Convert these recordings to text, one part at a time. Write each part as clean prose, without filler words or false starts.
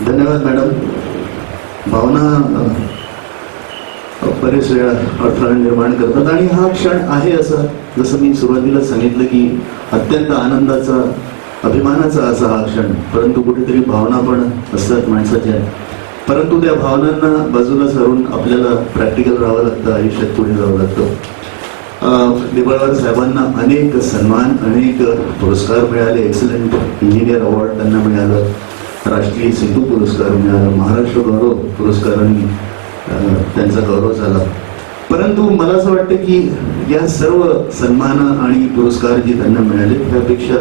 धन्यवाद मॅडम. भावना बरेच वेळा अडथळा निर्माण करतात आणि हा क्षण आहे असं, जसं मी सुरुवातीला सांगितलं की अत्यंत आनंदाचा, अभिमानाचा असा हा क्षण. परंतु कुठेतरी भावना पण असतात माणसाच्या, परंतु त्या भावनांना बाजूला सारून आपल्याला प्रॅक्टिकल राहावं लागतं, आयुष्यात पुढे जावं लागतं. देवळवार साहेबांना अनेक सन्मान, अनेक पुरस्कार मिळाले. एक्सलंट इंजिनियर अवॉर्ड त्यांना मिळालं, राष्ट्रीय सेतू पुरस्कार मिळाला, महाराष्ट्र गौरव पुरस्कारांनी त्यांचा गौरव झाला. परंतु मला असं वाटतं की या सर्व सन्मान आणि पुरस्कार जे त्यांना मिळाले त्यापेक्षा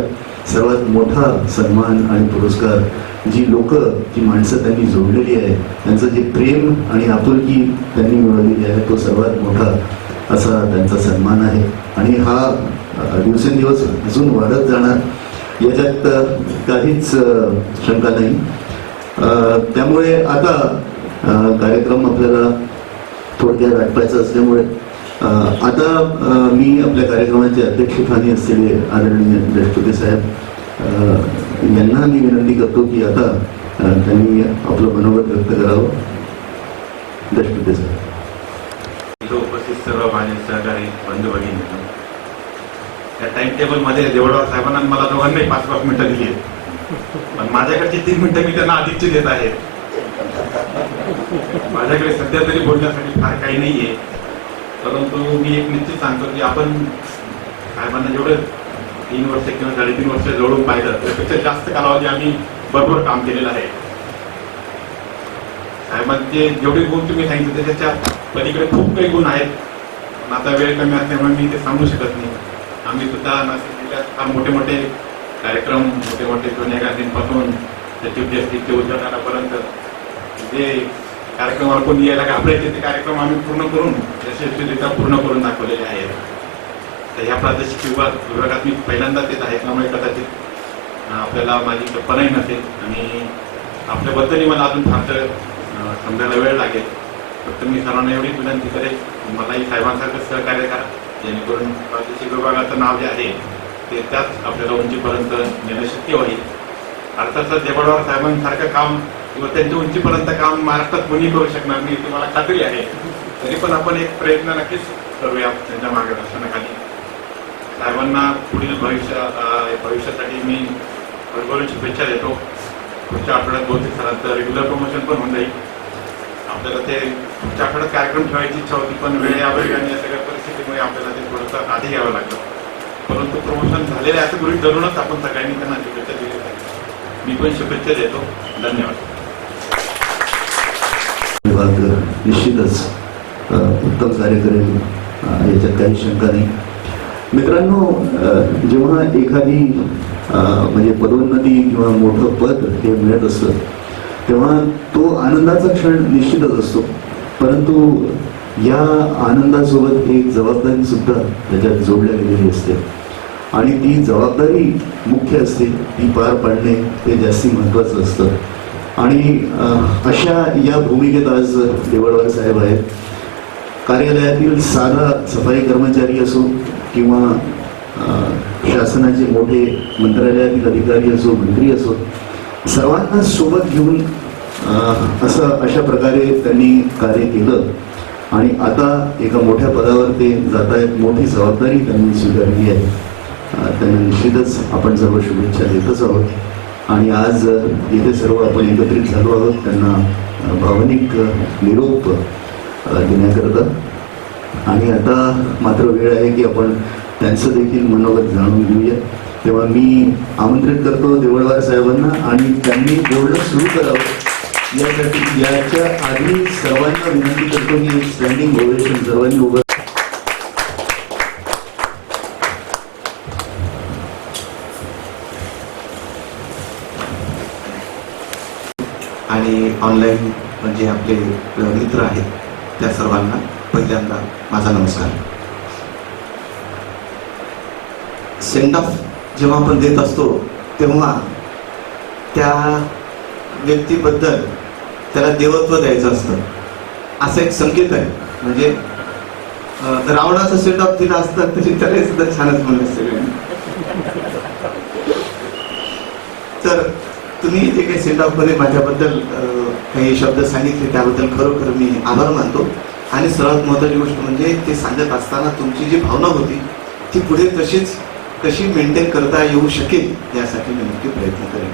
सर्वात मोठा सन्मान आणि पुरस्कार जी लोक, जी माणसं त्यांनी जोडलेली आहे, त्यांचं जे प्रेम आणि आपुलकी त्यांनी मिळवलेली आहे, तो सर्वात मोठा असा त्यांचा सन्मान आहे. आणि हा दिवसेंदिवस अजून वाढत जाणार याच्यात काहीच शंका नाही. त्यामुळे आता कार्यक्रम आपल्याला थोडक्यात आटपायचा असल्यामुळे आता मी आपल्या कार्यक्रमाचे अध्यक्षस्थानी असलेले आदरणीय देशपुते साहेब यांना मी विनंती करतो की आता त्यांनी आपलं मनोगत व्यक्त करावं. देशपुते साहेब. उपस्थित सर्व माझे सहकारी बंधू भगिनी, त्या टाइम टेबल मध्ये देवळवार साहेबांना मला दोघांनाही 5-5 मिनिटं दिली आहेत, पण माझ्याकडची 3 मिनिटं मी त्यांना अधिकची देत आहे. माझ्याकडे सध्या तरी बोलण्यासाठी फार काही नाहीये, परंतु मी एक निश्चित सांगतो की आपण साहेबांना जेवढं 3 वर्ष किंवा 3.5 वर्ष जवळून पाहिलं त्यापेक्षा जास्त कालावधी आम्ही बरोबर काम केलेलं आहे. साहेबांचे जेवढे गुण तुम्ही सांगितले त्याच्या पलीकडे खूप काही गुण आहेत, पण आता वेळ कमी असल्यामुळे मी ते सांगू शकत नाही. आम्ही सुद्धा नाशिक जिल्ह्यात फार मोठे मोठे कार्यक्रम, मोठे मोठे सोनिया गांधींपासून चीफ जस्टिसचे उद्घाटनापर्यंत जे कार्यक्रमाला कोणी यायला घाबरायचे ते कार्यक्रम आम्ही पूर्ण करून यशस्वीरित्या पूर्ण करून दाखवलेले आहेत. तर ह्या प्रादेशिक विभागात मी पहिल्यांदाच येत आहे, त्यामुळे कदाचित आपल्याला माझी कल्पनाही नसेल आणि आपल्याबद्दलही मला अजून फार समजायला वेळ लागेल. फक्त मी सर्वांना एवढीच विनंती करेल, मलाही साहेबांसारखं सहकार्य करा, जेणेकरून प्रादेशिक विभागाचं नाव जे आहे ते त्याच आपल्याला उंचीपर्यंत नेणं शक्य होईल. अर्थातच देवळवार साहेबांसारखं काम किंवा त्यांच्या उंचीपर्यंत काम महाराष्ट्रात कोणी करू शकणार नाही ती मला खात्री आहे. तरी पण आपण एक प्रयत्न नक्कीच करूया त्यांच्या मार्गदर्शनाखाली. साहेबांना पुढील भविष्यासाठी मी भरभरून शुभेच्छा देतो. पुढच्या आठवड्यात बहुतेक सरांचं रेग्युलर प्रमोशन पण होऊन जाईल. आपल्याला ते पुढच्या आठवड्यात कार्यक्रम ठेवायची इच्छा होती, पण वेळेअभावी आणि या सगळ्या परिस्थितीमुळे आपल्याला ते थोडंसं आधी घ्यावं लागलं. परंतु प्रमोशन झालेले असं गृहीत धरूनच आपण सगळ्यांनी त्यांना शुभेच्छा दिल्या आहेत. मी पण शुभेच्छा देतो. धन्यवाद. निश्चितच उत्तम कार्य करेल याच्यात काही शंका नाही. मित्रांनो, जेव्हा एखादी म्हणजे पदोन्नती किंवा मोठं पद हे मिळत असतं तेव्हा तो आनंदाचा क्षण निश्चितच असतो, परंतु या आनंदासोबत एक जबाबदारी सुद्धा त्याच्यात जोडल्या गेलेली असते आणि ती जबाबदारी मुख्य असते, ती पार पाडणे हे जास्ती महत्त्वाचं असतं. आणि अशा या भूमिकेत आज देवळवार साहेब आहेत. कार्यालयातील साधा सफाई कर्मचारी असो किंवा शासनाचे मोठे मंत्रालयातील अधिकारी असो, मंत्री असो, सर्वांना सोबत घेऊन अशा प्रकारे त्यांनी कार्य केलं आणि आता एका मोठ्या पदावर ते जात आहेत. मोठी जबाबदारी त्यांनी स्वीकारली आहे. त्यांना निश्चितच आपण सर्व शुभेच्छा देतच आहोत आणि आज इथे सर्व आपण एकत्रित झालो आहोत त्यांना भावनिक निरोप देण्याकरता. आणि आता मात्र वेळ आहे की आपण त्यांचं देखील मनोगत जाणून घेऊया. तेव्हा मी आमंत्रित करतो देवळवार साहेबांना आणि त्यांनी बोलणं सुरू करावं यासाठी याच्या आधी सर्वांना विनंती करतो की स्टँडिंग ओवेशन सर्वांनी उभं. आणि ऑनलाईन म्हणजे आपले मित्र आहेत त्या सर्वांना पहिल्यांदा माझा नमस्कार. सेंड ऑफ जेव्हा आपण देत असतो तेव्हा त्या व्यक्तीबद्दल त्याला देवत्व द्यायचं असतं असं एक संकेत आहे. म्हणजे रावणाचं सेंड ऑफ दिलं असतं तरी त्याला सुद्धा छानच म्हणलं सगळ्यांनी. तर तुम्ही जे काही सेंड ऑफ मध्ये माझ्याबद्दल काही शब्द सांगितले त्याबद्दल खरोखर मी आभार मानतो. आणि सर्वात महत्त्वाची गोष्ट म्हणजे ते सांगत असताना तुमची जी भावना होती ती पुढे तशीच कशी मेंटेन करता येऊ शकेल यासाठी मी नक्की प्रयत्न करेन.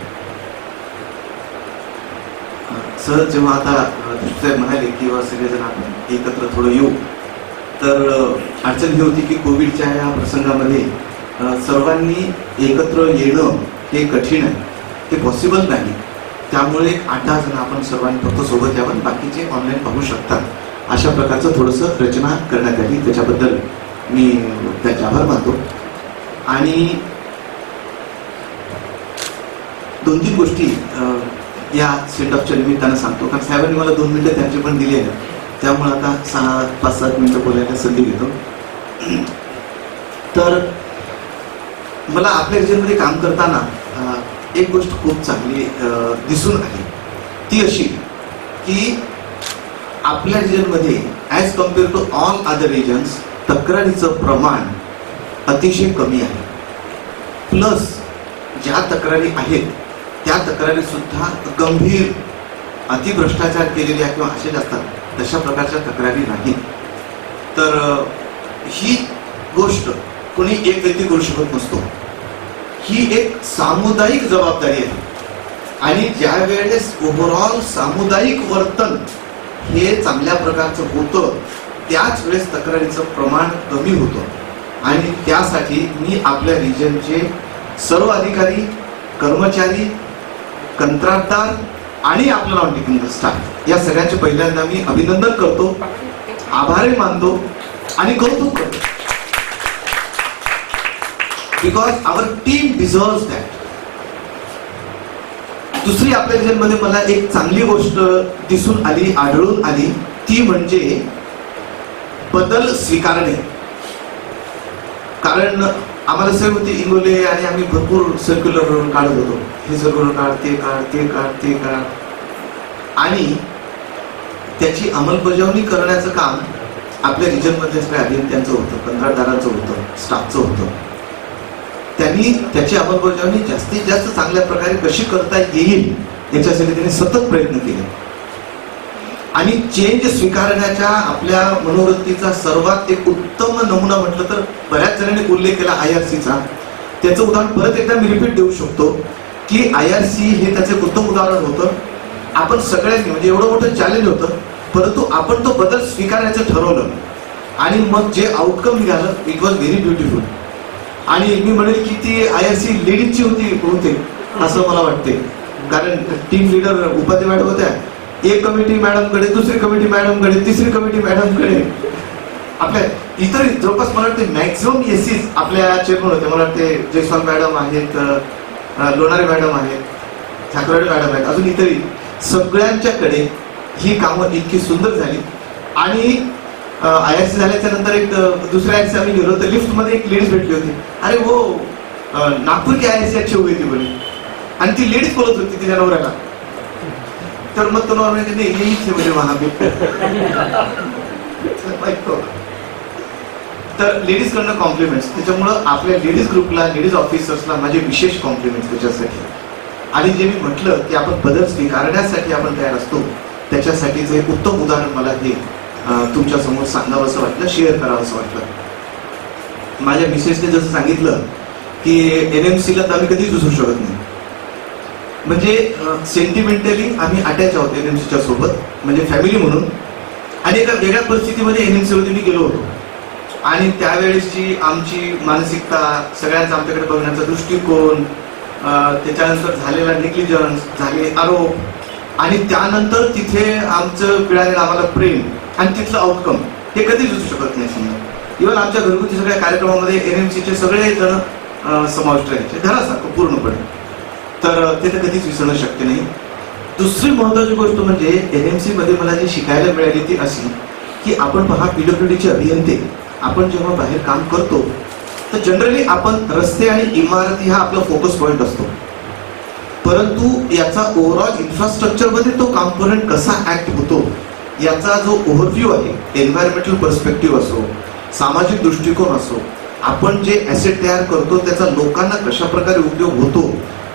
सर जेव्हा आता साहेब म्हणाले किंवा सगळेजण आपण एकत्र थोडं येऊ, तर अडचण ही होती की कोविडच्या या प्रसंगामध्ये सर्वांनी एकत्र येणं हे कठीण आहे, ते पॉसिबल नाही. त्यामुळे 8-10 जण आपण सर्वांनी फक्त सोबत यावं, बाकीचे ऑनलाईन पाहू शकतात, अशा प्रकारचं थोडंसं रचना करण्यात आली. त्याच्याबद्दल मी त्याचे आभार मानतो. आणि 2-3 गोष्टी या सेंड ऑफच्या निमित्तानं सांगतो, कारण साहेबांनी मला 2 मिनिटं त्यांचे पण दिले आहेत, त्यामुळे आता 5-7 मिनिटं बोलायला संधी घेतो. तर मला आपल्या रिजनमध्ये काम करताना एक गोष्ट खूप चांगली दिसून आली, ती अशी की आपल्या रिजनमध्ये as compare to all other regions तक्रारीचं प्रमाण अतिशय कमी आहे. प्लस ज्या तक्रारी आहेत त्या तक्रारी सुद्धा गंभीर अतिभ्रष्टाचार केलेल्या किंवा असे असतात तशा प्रकारच्या तक्रारी नाही. तर ही गोष्ट कोणी एक व्यक्ती करू शकत नसतो, ही एक सामुदायिक जबाबदारी आहे. आणि ज्या वेळेस ओव्हरऑल सामुदायिक वर्तन हे चांगल्या प्रकारचं होतं त्याच वेळेस तक्रारीचं प्रमाण कमी होतं. आणि त्यासाठी मी आपल्या रिजनचे सर्व अधिकारी, कर्मचारी, कंत्राटदार आणि आपलं नॉन टेक्निकल स्टाफ या सगळ्यांचे पहिल्यांदा मी अभिनंदन करतो, आभारही मानतो आणि कौतुक करतो. Because our team deserves that. दुसरी आपल्या रिजनमध्ये मला एक चांगली गोष्ट दिसून आली, आढळून आली, ती म्हणजे बदल स्वीकारणे. कारण आम्हाला सर होती इंगोले आणि आम्ही भरपूर सर्क्युलर काढत होतो, हे सर्क्युलर काढ, ते काढ, ते काढ, ते काढ. आणि त्याची अंमलबजावणी करण्याचं काम आपल्या रिजनमधल्या सगळ्या अभियंत्यांचं होतं, कंत्राटदारांचं होतं, स्टाफचं होतं. त्यांनी त्याची अंमलबजावणी जास्तीत जास्त चांगल्या प्रकारे कशी करता येईल याच्यासाठी त्यांनी सतत प्रयत्न केले. आणि चेंज स्वीकारण्याच्या आपल्या मनोवृत्तीचा सर्वात एक उत्तम नमुना म्हटलं तर बऱ्याच जणांनी उल्लेख केला IRCचा. त्याचं उदाहरण परत एकदा मी रिपीट देऊ शकतो की IRC हे त्याचं एक उत्तम उदाहरण होतं. आपण सगळ्यांनी म्हणजे एवढं मोठं चॅलेंज होतं, परंतु आपण तो बदल स्वीकारायचं ठरवलं आणि मग जे आउटकम निघालं इट वॉज व्हेरी ब्युटिफुल. आणि मी म्हणेल की ती IRC लेडीजची होती बहुतेक असं मला वाटते, कारण टीम लीडर उपाध्ये मॅडम होत्या, एक कमिटी मॅडमकडे, दुसरी कमिटी मॅडमकडे, तिसरी कमिटी मॅडमकडे. आपल्या इतर जवळपास मला वाटते मॅक्झिमम एसीज आपल्या चेअरमन होते. मला वाटते जयस्वाल मॅडम आहेत, लोणारे मॅडम आहेत, ठाकरवाडे मॅडम आहेत, अजून इतरही सगळ्यांच्याकडे ही कामं इतकी सुंदर झाली. आणि IRC झाल्याच्या नंतर एक दुसऱ्या IRC आम्ही गेलो तर लिफ्ट मध्ये एक लेडीज भेटली होती. अरे हो, नागपूर की IRC अच्छी हुई थी बोली. आणि ती लेडीज बोलत होती तिच्या नवऱ्याला. तर मग तो नवरा म्हणजे म्हणजे महाबीर. तर लेडीज कडनं कॉम्प्लिमेंट्स, त्याच्यामुळं आपल्या लेडीज ग्रुपला, लेडीज ऑफिसर्सला माझे विशेष कॉम्प्लिमेंट्स त्याच्यासाठी. आणि जे मी म्हटलं की आपण बदल स्वीकारण्यासाठी आपण तयार असतो, त्याच्यासाठीचं एक उत्तम उदाहरण मला हे तुमच्या समोर सांगावं असं वाटलं, शेअर करावं असं वाटलं. माझ्या मिसेसने जसं सांगितलं की NMC ला तर आम्ही कधीच विसरू शकत नाही. म्हणजे सेंटिमेंटली आम्ही अटॅच आहोत NMCच्या सोबत, म्हणजे फॅमिली म्हणून. आणि एका वेगळ्या परिस्थितीमध्ये NMC मध्ये मी गेलो होतो आणि त्यावेळेसची आमची मानसिकता, सगळ्यांचा आमच्याकडे बघण्याचा दृष्टिकोन, त्याच्यानंतर झालेला निग्लिजन्स, झाले आरोप आणि त्यानंतर तिथे आमचं मिळालेलं आम्हाला प्रेम आणि तिथलं आउटकम हे कधीच विसरू शकत नाही. समजा इव्हन आमच्या घरगुती सगळ्या कार्यक्रमामध्ये NMCचे सगळे जण समाविष्ट राहायचे, घरासारखं पूर्णपणे. तर ते तर कधीच विसरणं शक्य नाही. दुसरी महत्वाची गोष्ट म्हणजे NMC मध्ये मला जी शिकायला मिळाली ती अशी की आपण पहा, PWDचे अभियंते आपण जेव्हा बाहेर काम करतो तर जनरली आपण रस्ते आणि इमारती हा आपला फोकस पॉइंट असतो, परंतु याचा ओव्हरऑल इन्फ्रास्ट्रक्चर मध्ये तो कॉम्पोनंट कसा ऍक्ट होतो याचा जो ओव्हरव्ह्यू आहे, एन्व्हायरमेंटल पर्स्पेक्टिव्ह असो, सामाजिक दृष्टिकोन असो, आपण जे ऍसेट तयार करतो त्याचा लोकांना कशा प्रकारे उपयोग होतो,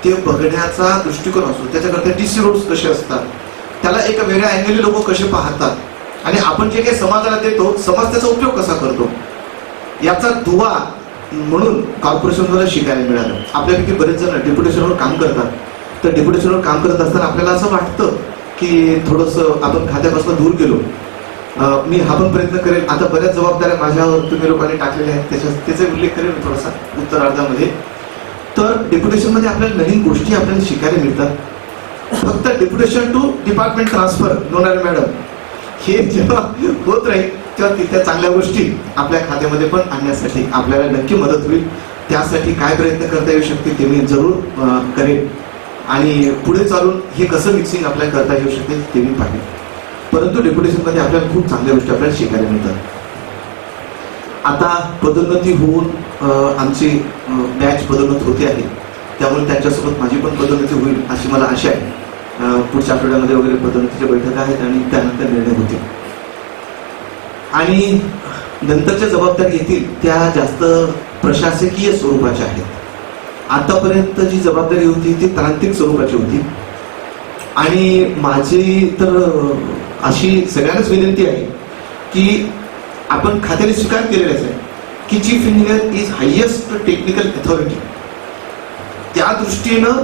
ते बघण्याचा दृष्टिकोन असतो. त्याच्याकरता DC रोड्स कसे असतात, त्याला एका वेगळ्या अँगलने लोक कसे पाहतात आणि आपण जे काही समाजाला देतो, समाज त्याचा उपयोग कसा करतो, याचा दुवा म्हणून कॉर्पोरेशनवर शिकायला मिळालं. आपल्यापैकी बरेच जण डेप्युटेशनवर काम करतात. तर डेप्युटेशनवर काम करत असताना आपल्याला असं वाटतं की थोडंसं आपण खात्यापासून दूर गेलो. मी हा पण प्रयत्न करेल. आता बऱ्याच जबाबदाऱ्या माझ्यावर तुम्ही लोकांनी टाकलेल्या आहेत, त्याचा उल्लेख करेल मी थोडासा उत्तरार्धामध्ये. तर डेप्युटेशनमध्ये आपल्याला नवीन गोष्टी आपल्याला शिकायला मिळतात. फक्त डेप्युटेशन टू डिपार्टमेंट ट्रान्सफर होणारे मॅडम, हे जेव्हा होत राहील तेव्हा तिथल्या चांगल्या गोष्टी आपल्या खात्यामध्ये पण आणण्यासाठी आपल्याला नक्की मदत होईल. त्यासाठी काय प्रयत्न करता येऊ शकते ते मी जरूर करेन आणि पुढे चालून हे कसं मिक्सिंग आपल्याला करता येऊ शकते ते मी पाहिजे. परंतु डेप्युटेशनमध्ये आपल्याला खूप चांगल्या गोष्टी आपल्याला शिकायला मिळतात. आता पदोन्नती होऊन आमची बॅच पदोन्नत होते आहे, त्यामुळे त्यांच्यासोबत माझी पण पदोन्नती होईल अशी मला आशा आहे. पुढच्या आठवड्यामध्ये वगैरे पदोन्नतीच्या बैठका आहेत आणि त्यानंतर निर्णय होतील आणि नंतरच्या जबाबदारी येतील त्या जास्त प्रशासकीय स्वरूपाच्या आहेत. आतापर्यंत जी जबाबदारी होती ती तांत्रिक स्वरूपाची होती आणि माझी तर अशी सगळ्यांनाच विनंती आहे की आपण खात्याने स्वीकार केलेलाच आहे की chief engineer is highest technical authority. त्या दृष्टीनं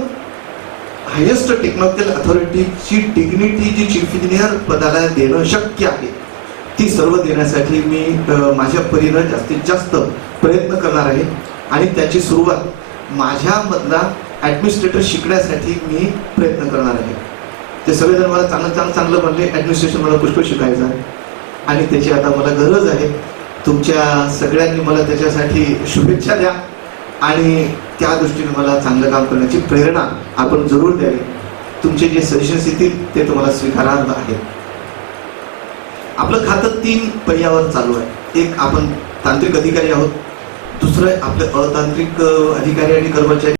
हायेस्ट टेक्निकल अथॉरिटीची डिग्निटी जी चीफ इंजिनियर पदाला देणं शक्य आहे ती सर्व देण्यासाठी मी माझ्या परीनं जास्तीत जास्त प्रयत्न करणार आहे आणि त्याची सुरुवात माझ्यामधला ॲडमिनिस्ट्रेटर शिकण्यासाठी मी प्रयत्न करणार आहे. ते सगळेजण मला चांगलं म्हणले, ॲडमिनिस्ट्रेशन मला पुष्कळ शिकायचं आहे आणि त्याची आता मला गरज आहे. तुमच्या सगळ्यांनी मला त्याच्यासाठी शुभेच्छा द्या आणि त्या दृष्टीने मला चांगलं काम करण्याची प्रेरणा आपण जरूर द्यावी. तुमचे जे सजेशन्स येतील ते तुम्हाला स्वीकारार्ह आहेत. आपलं खातं 3 पर्यायावर चालू आहे. एक, आपण तांत्रिक अधिकारी आहोत. दुसरं आपले अतांत्रिक अधिकारी आणि कर्मचारी